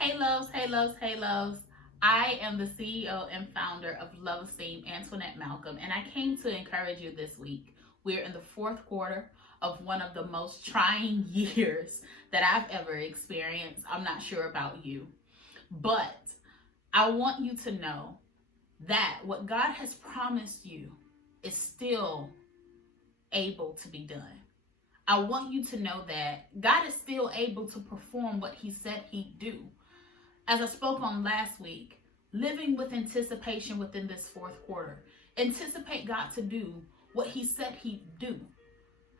Hey loves, hey loves, hey loves. I am the CEO and founder of Love Esteem, Antoinette Malcolm, and I came to encourage you this week. We're in the fourth quarter of one of the most trying years that I've ever experienced. I'm not sure about you, but I want you to know that what God has promised you is still able to be done. I want you to know that God is still able to perform what He said He'd do. As I spoke on last week, living with anticipation within this fourth quarter. Anticipate God to do what He said He'd do.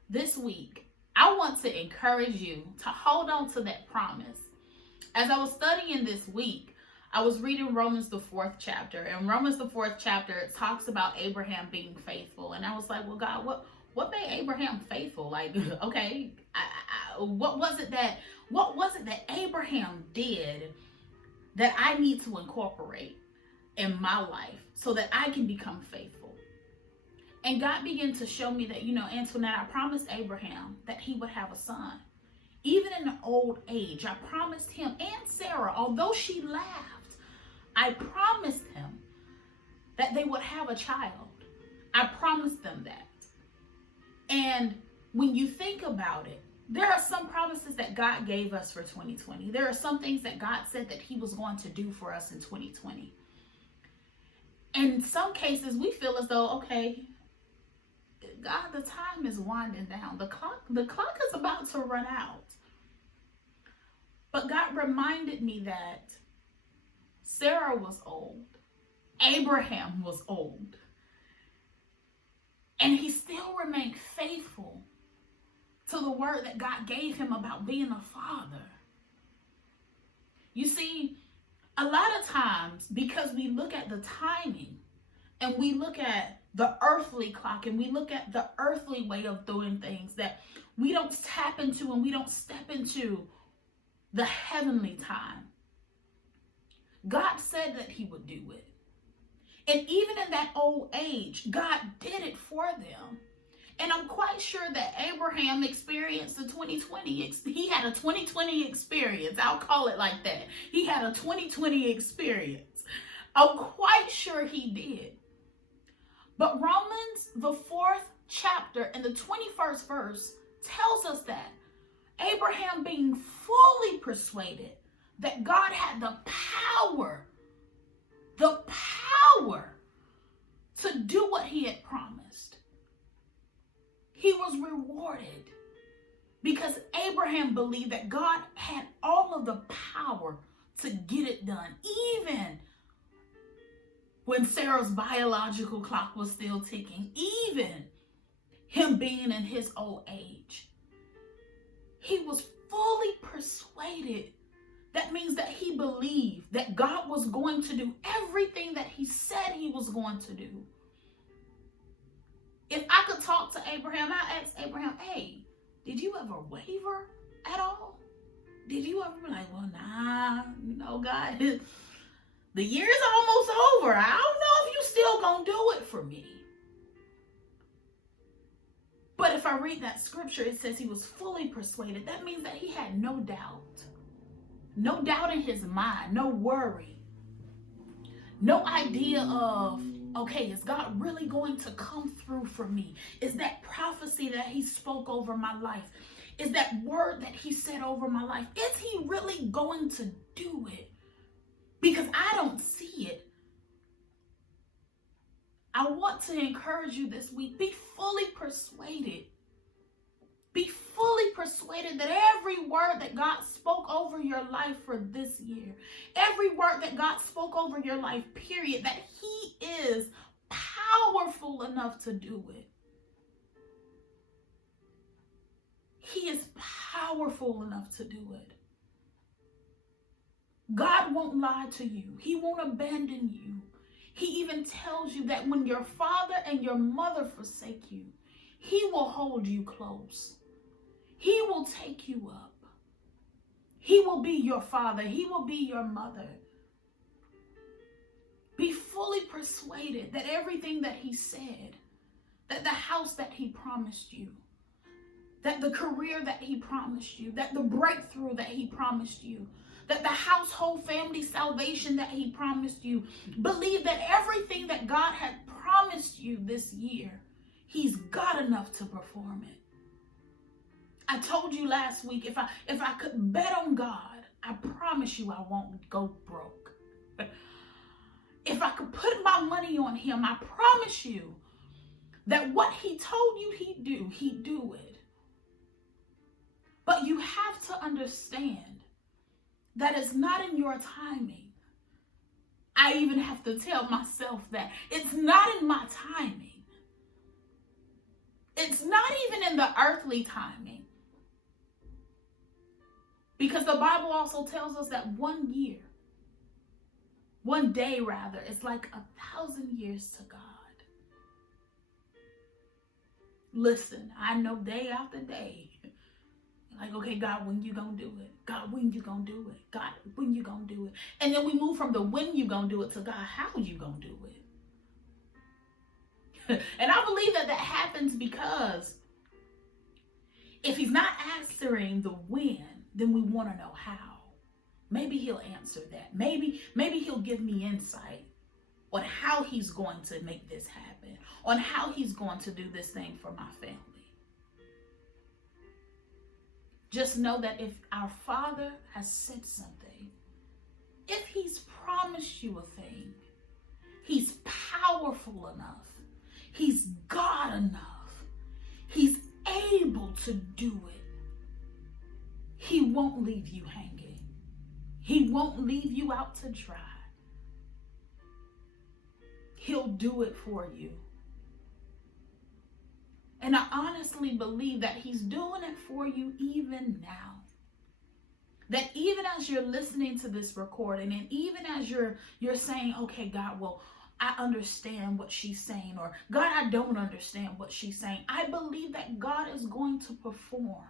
This week, I want to encourage you to hold on to that promise. As I was studying this week, I was reading Romans the fourth chapter. And Romans the fourth chapter, it talks about Abraham being faithful. And I was like, well, God, what made Abraham faithful? Like, okay, what was it that Abraham did that I need to incorporate in my life so that I can become faithful? And God began to show me that, Antoinette, I promised Abraham that he would have a son. Even in the old age, I promised him and Sarah, although she laughed, I promised him that they would have a child. I promised them that. And when you think about it, there are some promises that God gave us for 2020. There are some things that God said that He was going to do for us in 2020. In some cases, we feel as though, okay, God, the time is winding down. The clock is about to run out. But God reminded me that Sarah was old. Abraham was old. And he still remained faithful to the word that God gave him about being a father. You see, a lot of times, because we look at the timing and we look at the earthly clock and we look at the earthly way of doing things, that we don't tap into and we don't step into the heavenly time. God said that He would do it. And even in that old age, God did it for them. And I'm quite sure that Abraham experienced the 2020. He had a 2020 experience. I'll call it like that. He had a 2020 experience. I'm quite sure he did. But Romans, the fourth chapter and the 21st verse tells us that Abraham, being fully persuaded that God had the power to do what He had promised, he was rewarded because Abraham believed that God had all of the power to get it done, even when Sarah's biological clock was still ticking, even him being in his old age. He was fully persuaded. That means that he believed that God was going to do everything that He said He was going to do. If I could talk to Abraham, I asked Abraham, hey, did you ever waver at all? Did you ever be like, well, nah, God, the year's almost over. I don't know if you still gonna do it for me. But if I read that scripture, it says he was fully persuaded. That means that he had no doubt. No doubt in his mind, no worry. No idea of, okay, is God really going to come through for me? Is that prophecy that He spoke over my life? Is that word that He said over my life? Is He really going to do it? Because I don't see it. I want to encourage you this week, be fully persuaded. Be fully persuaded that every word that God spoke over your life for this year, every word that God spoke over your life, period, that He is powerful enough to do it. He is powerful enough to do it. God won't lie to you. He won't abandon you. He even tells you that when your father and your mother forsake you, He will hold you close. He will take you up. He will be your father. He will be your mother. Be fully persuaded that everything that He said, that the house that He promised you, that the career that He promised you, that the breakthrough that He promised you, that the household family salvation that he promised you. Believe that everything that God had promised you this year, he's got enough to perform it. I told you last week, if I could bet on God, I promise you I won't go broke. If I could put my money on him, I promise you that what he told you he'd do it. But you have to understand that it's not in your timing. I even have to tell myself that it's not in my timing. It's not even in the earthly timing. Because the Bible also tells us that one day rather, is like 1,000 years to God. Listen, I know day after day, like, okay, God, when you gonna do it? God, when you gonna do it? God, when you gonna do it? And then we move from the when you gonna do it to God, how you gonna do it? And I believe that happens because if he's not answering the when, then we want to know how. Maybe he'll answer that. Maybe he'll give me insight on how he's going to make this happen, on how he's going to do this thing for my family. Just know that if our Father has said something, if he's promised you a thing, he's powerful enough, he's God enough, he's able to do it. He won't leave you hanging. He won't leave you out to dry. He'll do it for you. And I honestly believe that he's doing it for you even now. That even as you're listening to this recording, and even as you're saying, okay, God, well, I understand what she's saying, or God, I don't understand what she's saying. I believe that God is going to perform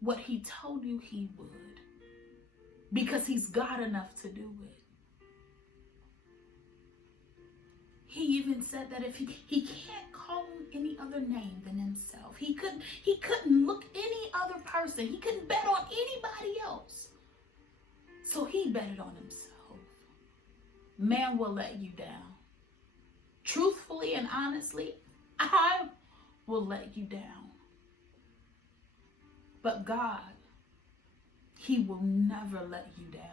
what he told you he would, because he's God enough to do it. He even said that if he can't call him any other name than himself. He couldn't look any other person. He couldn't bet on anybody else. So he betted on himself. Man will let you down. Truthfully and honestly, I will let you down. But God, he will never let you down.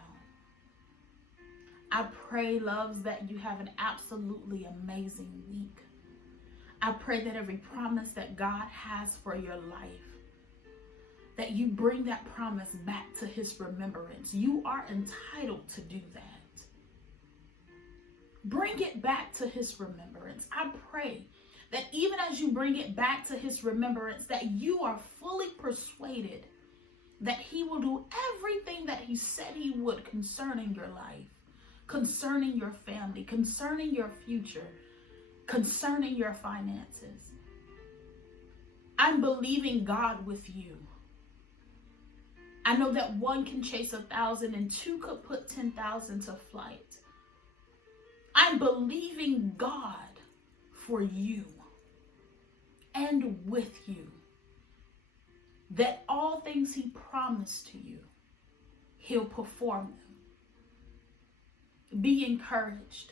I pray, loves, that you have an absolutely amazing week. I pray that every promise that God has for your life, that you bring that promise back to his remembrance. You are entitled to do that. Bring it back to his remembrance. I pray that even as you bring it back to his remembrance, that you are fully persuaded that he will do everything that he said he would concerning your life, concerning your family, concerning your future, concerning your finances. I'm believing God with you. I know that one can chase 1,000 and two could put 10,000 to flight. I'm believing God for you and with you, that all things he promised to you, he'll perform them. Be encouraged.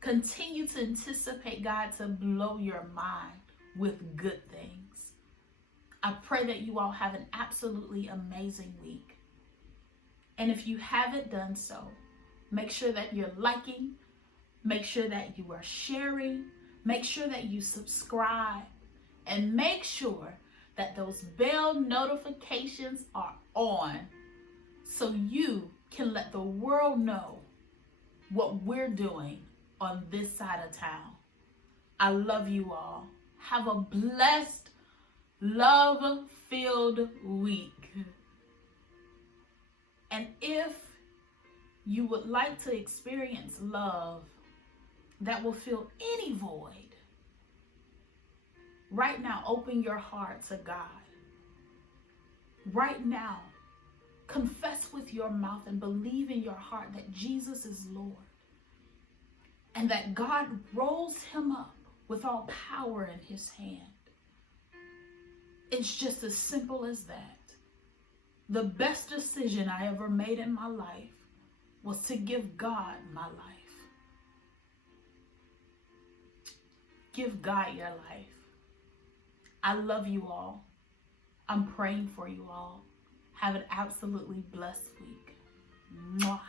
Continue to anticipate God to blow your mind with good things. I pray that you all have an absolutely amazing week. And if you haven't done so, make sure that you're liking, make sure that you are sharing, make sure that you subscribe, and make sure that those bell notifications are on so you can let the world know what we're doing on this side of town. I love you all. Have a blessed, love-filled week. And if you would like to experience love that will fill any void, right now, open your heart to God. Right now, confess with your mouth and believe in your heart that Jesus is Lord, and that God rolls him up with all power in his hand. It's just as simple as that. The best decision I ever made in my life was to give God my life. Give God your life. I love you all. I'm praying for you all. Have an absolutely blessed week. Mwah.